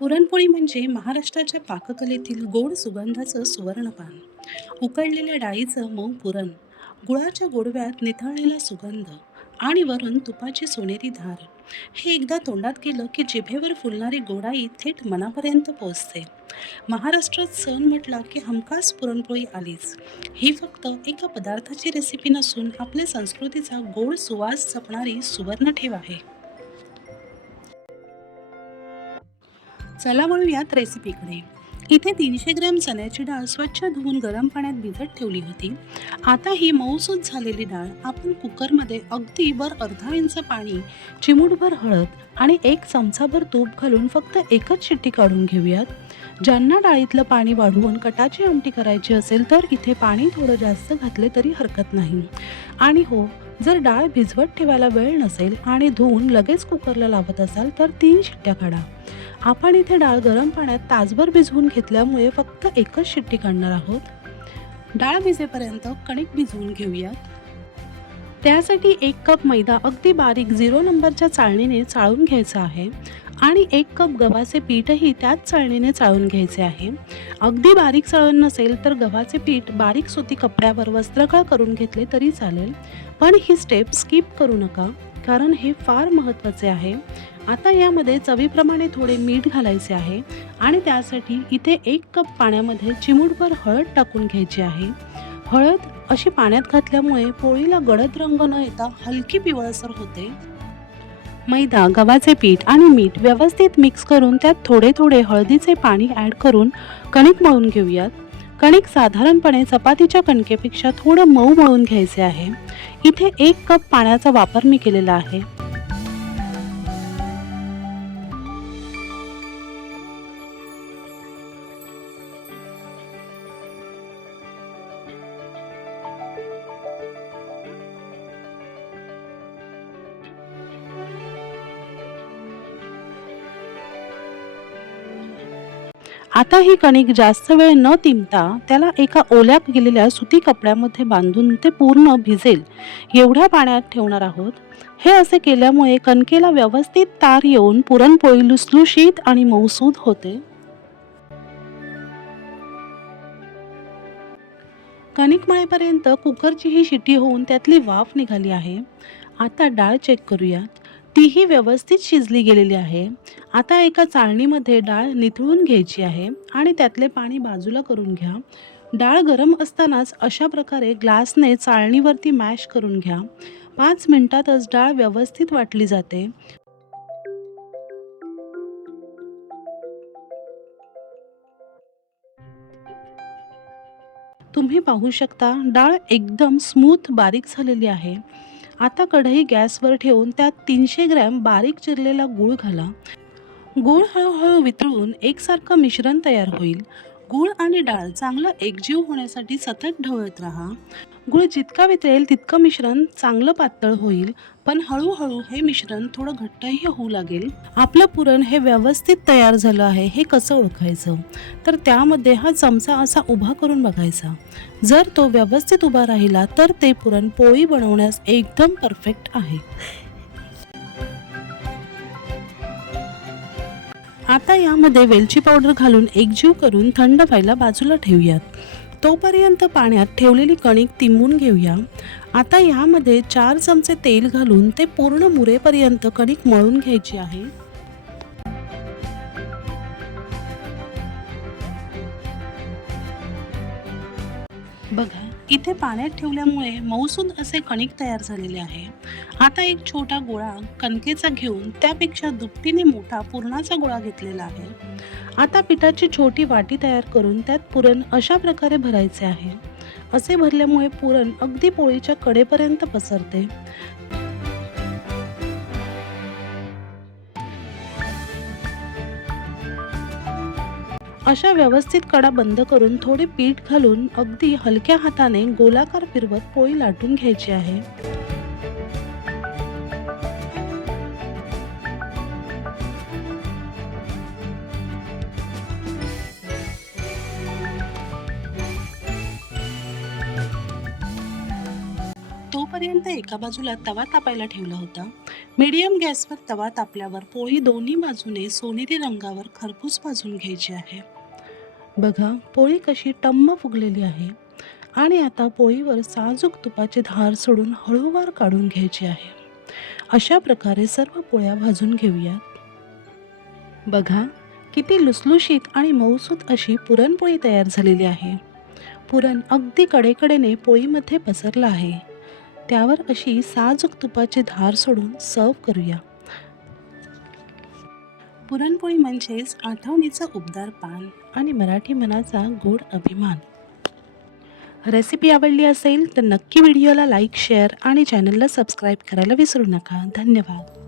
पुरणपोळी म्हणजे महाराष्ट्राच्या पाककलेतील गोड सुगंधाचं सुवर्णपान. उकळलेल्या डाळीचं मऊ पुरण गुळाच्या गोडव्यात निथळलेला सुगंध आणि वरून तुपाची सोनेरी धार. हे एकदा तोंडात गेलं की जिभेवर फुलणारी गोडाई थेट मनापर्यंत पोहोचते. महाराष्ट्रात सण म्हटला की हमखास पुरणपोळी आलीच. ही फक्त एका पदार्थाची रेसिपी नसून आपल्या संस्कृतीचा गोड सुवास जपणारी सुवर्ण ठेव आहे. चला वळूयात रेसिपीकडे इथे तीनशे ग्रॅम चण्याची डाळ स्वच्छ धुवून गरम पाण्यात भिजत ठेवली होती. आता ही मऊसूत झालेली डाळ आपण कुकरमध्ये अगदी वर अर्धा इंच पाणी चिमूटभर हळद आणि एक चमचाभर तूप घालून फक्त एकच शिट्टी काढून घेऊयात. ज्यांना डाळीतलं पाणी वाढवून कटाची आमटी करायची असेल तर इथे पाणी थोडं जास्त घातले तरी हरकत नाही. आणि हो जर डाळ भिजवत ठेवायला वेळ नसेल आणि धुवून लगेच कुकरला लावत असाल तर तीन शिट्ट्या काढा. आपण इथे डाळ गरम पाण्यात तासभर भिजवून घेतल्यामुळे फक्त एकच शिट्टी काढणार आहोत. डाळ भिजेपर्यंत कणिक भिजवून घेऊयात. त्यासाठी एक कप मैदा अगदी बारीक झिरो नंबरच्या चाळणीने चाळून घ्यायचा आहे आणि एक कप गव्हाचे पीठही त्याच चाळणीने चाळून घ्यायचे आहे. अगदी बारीक चाळण नसेल तर गव्हाचे पीठ बारीक सुती कपड्यावर वस्त्रकाळ करून घेतले तरी चालेल. पण ही स्टेप स्किप करू नका कारण हे फार महत्त्वाचे आहे. आता यामध्ये चवीप्रमाणे थोडे मीठ घालायचे आहे आणि त्यासाठी इथे एक कप पाण्यामध्ये चिमूटभर हळद टाकून घ्यायची आहे. हळद अशी पाण्यात घातल्यामुळे पोळीला गडद रंग न येता हलकी पिवळसर होते. मैदा गव्हाचे पीठ आणि मीठ व्यवस्थित मिक्स करून त्यात थोडे थोडे हळदीचे पाणी ॲड करून कणिक मळून घेऊयात. कणिक साधारणपणे चपातीच्या कणकेपेक्षा थोडं मऊ मळून घ्यायचे आहे. इथे एक कप पाण्याचा वापर मी केलेला आहे. आता ही कणिक जास्त वेळ न तिंबता त्याला एका ओल्या गेलेल्या सुती कपड्यामध्ये बांधून ते पूर्ण भिजेल. एवढ्या पाण्यात ठेवणार आहोत? हे असे केल्यामुळे कणकेला व्यवस्थित तार येऊन पुरणपोळी लुसलुशीत आणि मऊसूद होते. कणिक मळेपर्यंत कुकरची ही शिटी होऊन त्यातली वाफ निघाली आहे. आता डाळ चेक करूयात. तीही व्यवस्थित शिजली गेलेली आहे. आता एका चाळणीमध्ये डाळ निथळून घ्यायची आहे आणि त्यातले पाणी बाजूला करून घ्या. डाळ गरम असतानाच अशा प्रकारे ग्लासने चाळणीवरती मॅश करून घ्या. पाच मिनिटातच डाळ व्यवस्थित वाटली जाते. तुम्ही पाहू शकता डाळ एकदम स्मूथ बारीक झालेली आहे. आता कढई गॅसवर ठेवून त्यात तीनशे ग्रॅम बारीक चिरलेला गूळ घाला. गूळ हळूहळू वितळून एकसारखं मिश्रण तयार होईल. गूळ आणि डाळ चांगलं एकजीव होण्यासाठी सतत ढवळत राहा. गूळ जितका वितळेल तितकं मिश्रण चांगलं पातळ होईल पण हळूहळू हे मिश्रण थोडं घट्टही होऊ लागेल. आपलं पुरण हे व्यवस्थित तयार झालं आहे हे कसं ओळखायचं? तर त्यामध्ये हा चमचा असा उभा करून बघायचा. जर तो व्यवस्थित उभा राहिला तर ते पुरण पोळी बनवण्यास एकदम परफेक्ट आहे. आता यामध्ये वेलची पावडर घालून एकजीव करून थंड व्हायला बाजूला ठेवूयात. तोपर्यंत पाण्यात ठेवलेली कणिक तिंबून घेऊया. आता यामध्ये चार चमचे तेल घालून ते पूर्ण मुरेपर्यंत कणिक मळून घ्यायची आहे. बघा इथे पाण्यात ठेवल्यामुळे मऊसूद असे कणिक तयार झालेले आहे. आता एक छोटा गोळा कणकेचा घेऊन त्यापेक्षा दुपटीने मोठा पुरणाचा गोळा घेतलेला आहे. आता पिठाची छोटी वाटी तयार करून त्यात पुरण अशा प्रकारे भरायचे आहे. असे भरल्यामुळे पुरण अगदी पोळीच्या कडेपर्यंत पसरते. अशा व्यवस्थित कडा बंद करून थोडे पीठ घालून अगदी हलक्या हाताने गोलाकार फिरवत पोळी लाटून घ्यायची आहे. तोपर्यंत एका बाजूला तवा तापायला ठेवला होता. मीडियम गॅसवर तवा तापल्यावर पोळी दोन्ही बाजूने सोनेरी रंगावर खरपूस भाजून घ्यायची आहे. बघा पोळी कशी टम्म फुगलेली आहे. आणि आता पोळीवर साजूक तुपाची धार सोडून हळूवार काढून घ्यायची आहे. अशा प्रकारे सर्व पोळ्या भाजून घेऊयात. बघा किती लुसलुशीत आणि मऊसूत अशी पुरणपोळी तयार झालेली आहे. पुरण अगदी कडेकडेने पोळीमध्ये पसरलं आहे. त्यावर अशी साजूक तुपाची धार सोडून सर्व करूया. पुरणपोळी म्हणजेच आठवणीचं उबदार पान आणि मराठी मनाचा गोड अभिमान. रेसिपी आवडली असेल तर नक्की व्हिडिओला लाईक शेअर आणि चॅनलला सबस्क्राईब करायला विसरू नका. धन्यवाद.